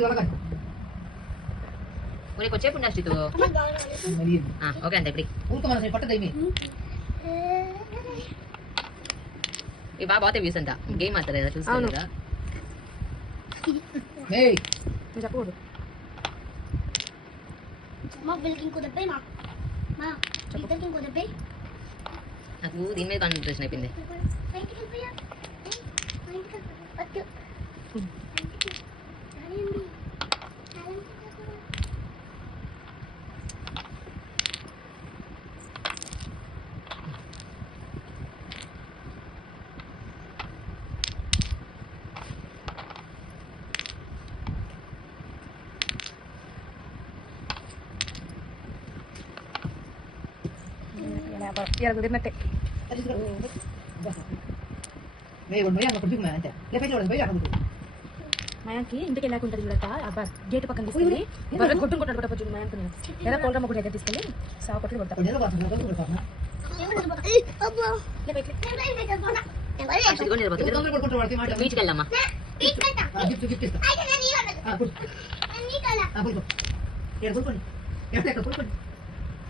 ఇది వలకాలి ఊరికి వచ్చే పుణ్య స్థితు మరి ఓకే అంతే ఇప్పుడు. ఊరుకో మన పట్టదు ఈ బాగా బాగా వ్యూస్ అంట. గేమ్ ఆడతారు కదా చూస్తారు అవును. కదా. చెప్పకూడదు. నాకు దీని మీద కాన్సన్ట్రేషన్ అయిపోయింది. పోయి అక్కడ మయాంకి ఇంటికి వెళ్ళాక ఉంటుంది చూడక గేట్ పక్కన తీసుకెళ్ళి బర్రె కొట్టుని కొట్టాడు కొట్టచ్చు మయాంక్ లేదా కోల్రమ్మ కూడా దగ్గర తీసుకెళ్ళి సాగు కొట్టుని కొడతాడు బీచ్కి వెళ్ళమ్మా ఎక్కడ ఎక్కడ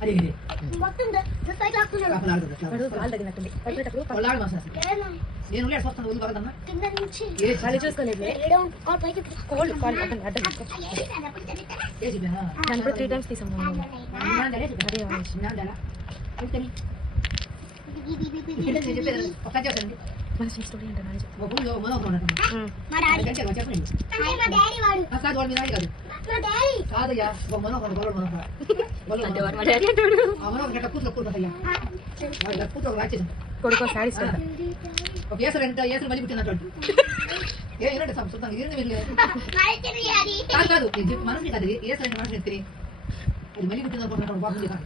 అదే మొత్తం ద- ద- పైకి లాక్కున్నాడు. వాడు కాలు తగినట్టుంది పడిపోయేటప్పుడు పక్క- పొల్లాడు మాసాసి ఏనా? నేను లేడు వస్తాను వదిలి పడదన్నా కింద నుంచి. ఏ వాళ్ళు చూసుకోలేదు. ఏడో కాలు పైకి ఎత్తు. కోళ్ళు కాలు పక్కన అడ్డం ఆ, ఏడిస్తాను, అప్పుడు తెరిస్తాను. ఏ చెప్పా దాని కూడా త్రీ టైమ్స్ తీసాము. ఇది, ఇది, ఇది, ఇది, ఇది, ఇది. స్వీట్ స్టోరీ అంటే చెప్పండి. మా డాడీ వాడు. కాదు వాడు కాదు మా డాడీ కాదయ్యా మనం ఒక ఆ మనం ఒక కూతురు కూతురు అయ్యా కూతురు రాచేసి కొడుకో శారీస్ ఒక ఏసరు ఎంత ఏసరు మళ్ళీ పుట్టినట్టు ఏ సంస్కృతం మీరు కాదు కాదు ఏసరు అంటే ఎత్తి అది మళ్ళీ బాగుంది కాదు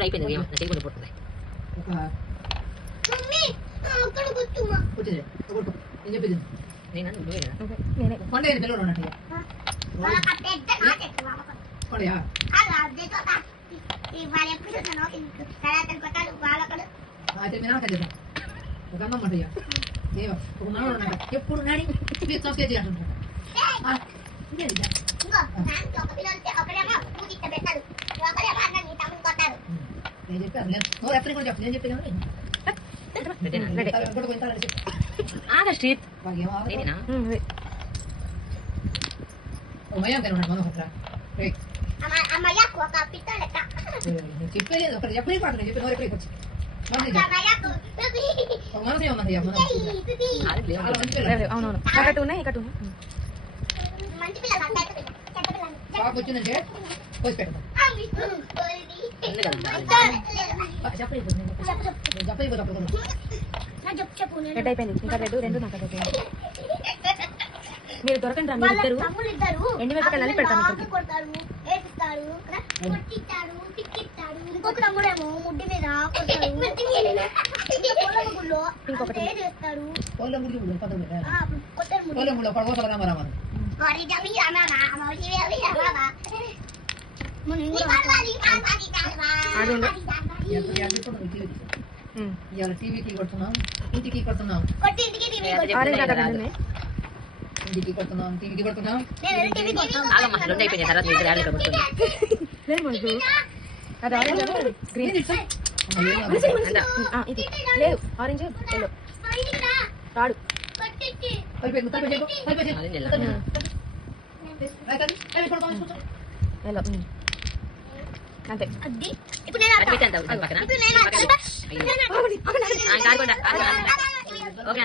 అయిపోయింది ఒక మమ్మీ, ఆ, అక్కడ కూర్చోమ్మా. పుట్టింది ఒక నేను చెప్పింది నేను కొండ పిల్లలు ఉన్నట్టు వాళ్ళకి ఆ. పెద్ద నాకెత్తు, వాళ్ళకి. కొండయా ఎప్పుడు. అయితే మీ నాన్న చెప్తాను ఒక అమ్మ అంటయ్యా ఏమో ఒక మనవడు ఉన్నాడు ఎప్పుడు నాడి మీరు సంస్కృతి కొట్టాడు. ఉమ్, నేను చెప్పాను నేను నువ్వు ఎప్పుడు కూడా చెప్పు. నేను చెప్పాను రెడీనా? రెడీ. ఇంకోటి పోయింటారని చెప్పు ఆగా శ్రీత్ వాళ్ళకి ఏమో రెడీనా ఉమ్, అదే. ఓ మయం కానీ ఉన్నాడు మనం ఒకట్రా రే అమ్మ- అమ్మయ్యకు ఒక పిట్ట లెక్క. నేను చెప్పేది ఒకటి ఎప్పుడు పాట నేను చెప్పి నోరు ఎప్పుడు వచ్చి మనసు ఒక అమ్మయ్యకు, పిపి, ఒక మనసు ఏమన్నది మనం పిపి, పిపి. ఆడలేదు లేవు. చాలా మంచి లేవు, పిల్లలు లేవు, అవునవును అక్కడ ఉన్నాయి ఇక్కడ ఉన్నాయి ఉమ్. మంచి పిల్లలు అంతా చెడ్డ పిల్లలు. చెడ్డ పిల్లలు. పాప వచ్చిందంటే పోసి పెడతాం red అయిపోయింది ఇంకా రెడ్ రెండు నాకు రెడ్ మీరు దొరకండి రా మీరు ఇద్దరు పెడతాను ముడ్డి మీద పొలం గుళ్ళో ఇంకొకటి. అంతే ఇవాళ టీవీకి కొడుతున్నాం ఇంటికి కొడుతున్నాం. కొట్టి ఇంటికి కొడుతున్నాం టీవీకి కొడుతున్నాం. అయిపోయినాయి తర్వాత మీ ఇద్దరు ఆడలు కొడుతుంది లేదు ఆరెంజ్ ఎల్లో. రాడు. కొట్టించి. Orange yellow. Yellow um. అంతే. అది. ఇప్పుడు నేను అది ఆడతా. పెట్టండి పక్కన. ఇప్పుడు నేను ఆడుకోండి. ఓకే.